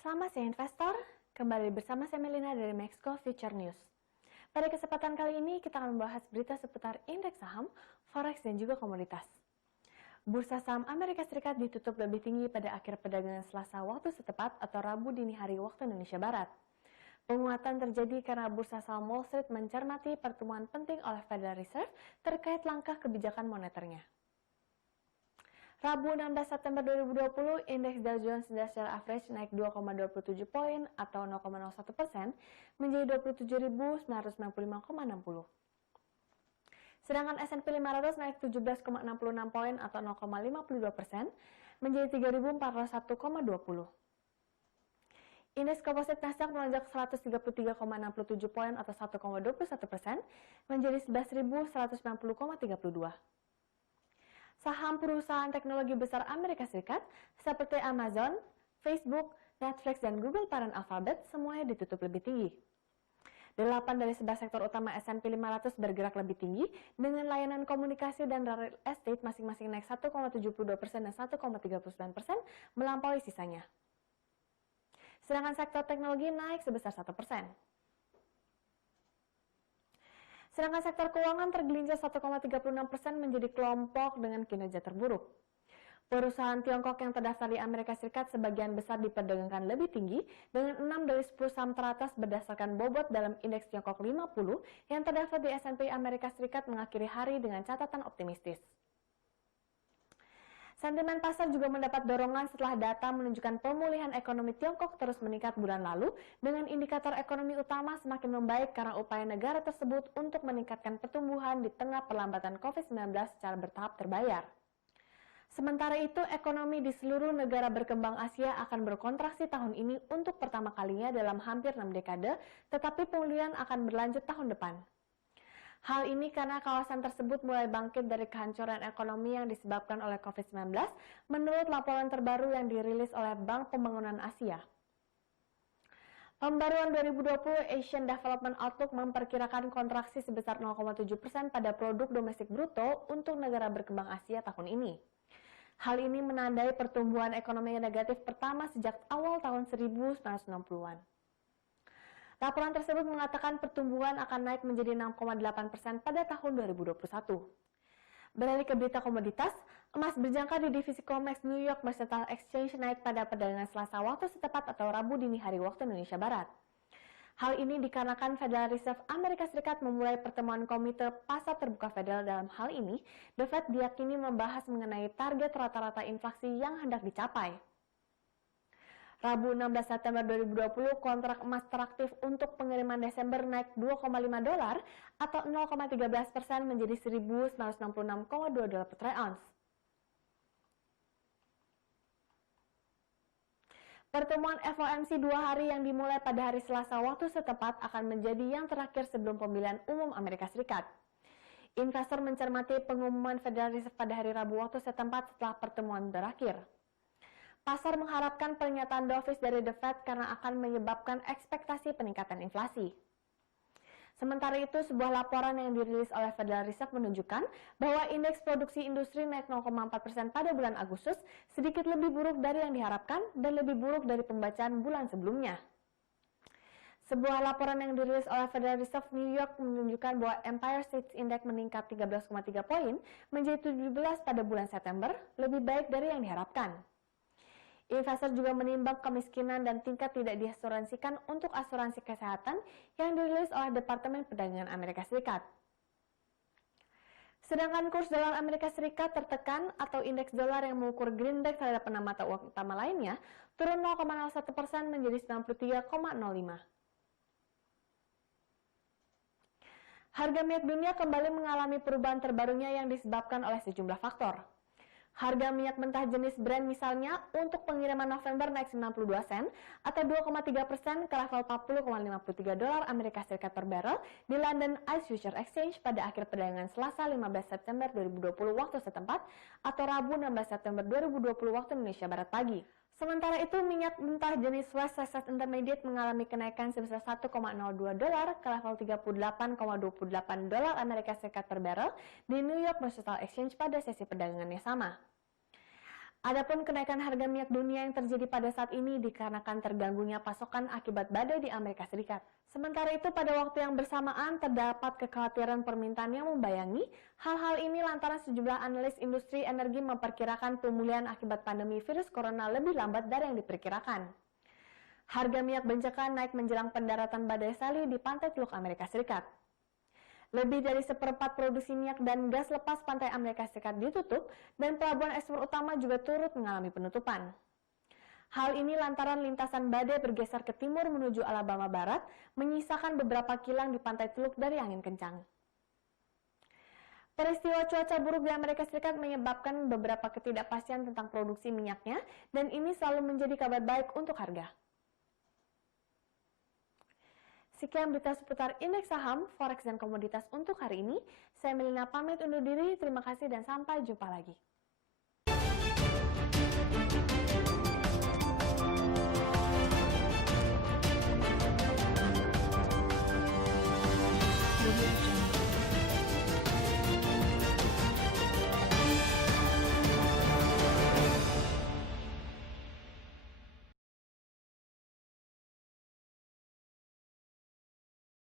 Selamat siang investor, kembali bersama saya Melina dari Maxco Future News. Pada kesempatan kali ini kita akan membahas berita seputar indeks saham, forex dan juga komoditas. Bursa saham Amerika Serikat ditutup lebih tinggi pada akhir perdagangan Selasa waktu setempat atau Rabu dini hari waktu Indonesia Barat. Penguatan terjadi karena bursa saham Wall Street mencermati pertemuan penting oleh Federal Reserve terkait langkah kebijakan moneternya. Rabu 16 September 2020, indeks Dow Jones Industrial Average naik 2,27 poin atau 0,01% menjadi 27.995,60. Sedangkan S&P 500 naik 17,66 poin atau 0,52% menjadi 3.401,20. Indeks komposit Nasdaq melonjak 133,67 poin atau 1,21% menjadi 11.190,32. Saham perusahaan teknologi besar Amerika Serikat seperti Amazon, Facebook, Netflix, dan Google parent Alphabet semuanya ditutup lebih tinggi. 8 dari 11 sektor utama S&P 500 bergerak lebih tinggi dengan layanan komunikasi dan real estate masing-masing naik 1,72% dan 1,39% melampaui sisanya. Sedangkan sektor teknologi naik sebesar 1%. Sedangkan sektor keuangan tergelincir 1,36% menjadi kelompok dengan kinerja terburuk. Perusahaan Tiongkok yang terdaftar di Amerika Serikat sebagian besar diperdagangkan lebih tinggi dengan 6 dari 10 saham teratas berdasarkan bobot dalam indeks Tiongkok 50 yang terdaftar di S&P Amerika Serikat mengakhiri hari dengan catatan optimistis. Sentimen pasar juga mendapat dorongan setelah data menunjukkan pemulihan ekonomi Tiongkok terus meningkat bulan lalu dengan indikator ekonomi utama semakin membaik karena upaya negara tersebut untuk meningkatkan pertumbuhan di tengah perlambatan COVID-19 secara bertahap terbayar. Sementara itu, ekonomi di seluruh negara berkembang Asia akan berkontraksi tahun ini untuk pertama kalinya dalam hampir 6 dekade, tetapi pemulihan akan berlanjut tahun depan. Hal ini karena kawasan tersebut mulai bangkit dari kehancuran ekonomi yang disebabkan oleh COVID-19 menurut laporan terbaru yang dirilis oleh Bank Pembangunan Asia. Pembaruan 2020 Asian Development Outlook memperkirakan kontraksi sebesar 0,7% pada produk domestik bruto untuk negara berkembang Asia tahun ini. Hal ini menandai pertumbuhan ekonomi negatif pertama sejak awal tahun 1990-an. Laporan tersebut mengatakan pertumbuhan akan naik menjadi 6,8% pada tahun 2021. Beralih ke berita komoditas, emas berjangka di divisi COMEX New York Mercantile Exchange naik pada perdagangan Selasa waktu setempat atau Rabu dini hari waktu Indonesia Barat. Hal ini dikarenakan Federal Reserve Amerika Serikat memulai pertemuan Komite Pasar Terbuka Federal. Dalam hal ini, The Fed diyakini membahas mengenai target rata-rata inflasi yang hendak dicapai. Rabu 16 September 2020, kontrak emas teraktif untuk pengiriman Desember naik 2,5 dolar atau 0,13% menjadi 1.966,2 dolar per troy ounce. Pertemuan FOMC 2 hari yang dimulai pada hari Selasa waktu setempat akan menjadi yang terakhir sebelum pemilihan umum Amerika Serikat. Investor mencermati pengumuman Federal Reserve pada hari Rabu waktu setempat setelah pertemuan berakhir. Pasar mengharapkan pernyataan dovish dari The Fed karena akan menyebabkan ekspektasi peningkatan inflasi. Sementara itu, sebuah laporan yang dirilis oleh Federal Reserve menunjukkan bahwa indeks produksi industri naik 0,4% pada bulan Agustus, sedikit lebih buruk dari yang diharapkan dan lebih buruk dari pembacaan bulan sebelumnya. Sebuah laporan yang dirilis oleh Federal Reserve New York menunjukkan bahwa Empire State Index meningkat 13,3 poin menjadi 17 pada bulan September, lebih baik dari yang diharapkan. Investor juga menimbang kemiskinan dan tingkat tidak diasuransikan untuk asuransi kesehatan yang dirilis oleh Departemen Perdagangan Amerika Serikat. Sedangkan kurs dolar Amerika Serikat tertekan atau indeks dolar yang mengukur greenback terhadap 6 mata uang utama lainnya turun 0,01% menjadi 93,05. Harga minyak dunia kembali mengalami perubahan terbarunya yang disebabkan oleh sejumlah faktor. Harga minyak mentah jenis Brent misalnya untuk pengiriman November naik 92 sen atau 2,3% ke level 40,53 dolar Amerika Serikat per barrel di London ICE Futures Exchange pada akhir perdagangan Selasa 15 September 2020 waktu setempat atau Rabu 16 September 2020 waktu Indonesia Barat pagi. Sementara itu, minyak mentah jenis West Texas Intermediate mengalami kenaikan sebesar 1,02 dolar ke level 38,28 dolar Amerika Serikat per barrel di New York Mercantile Exchange pada sesi perdagangan yang sama. Adapun kenaikan harga minyak dunia yang terjadi pada saat ini dikarenakan terganggunya pasokan akibat badai di Amerika Serikat. Sementara itu, pada waktu yang bersamaan terdapat kekhawatiran permintaan yang membayangi. Hal-hal ini lantaran sejumlah analis industri energi memperkirakan pemulihan akibat pandemi virus corona lebih lambat dari yang diperkirakan. Harga minyak bencakan naik menjelang pendaratan badai Sally di pantai Teluk Amerika Serikat. Lebih dari seperempat produksi minyak dan gas lepas pantai Amerika Serikat ditutup dan pelabuhan ekspor utama juga turut mengalami penutupan. Hal ini lantaran lintasan badai bergeser ke timur menuju Alabama Barat, menyisakan beberapa kilang di pantai Teluk dari angin kencang. Peristiwa cuaca buruk di Amerika Serikat menyebabkan beberapa ketidakpastian tentang produksi minyaknya, dan ini selalu menjadi kabar baik untuk harga. Sekian berita seputar indeks saham, forex, dan komoditas untuk hari ini. Saya Melina pamit undur diri, terima kasih dan sampai jumpa lagi.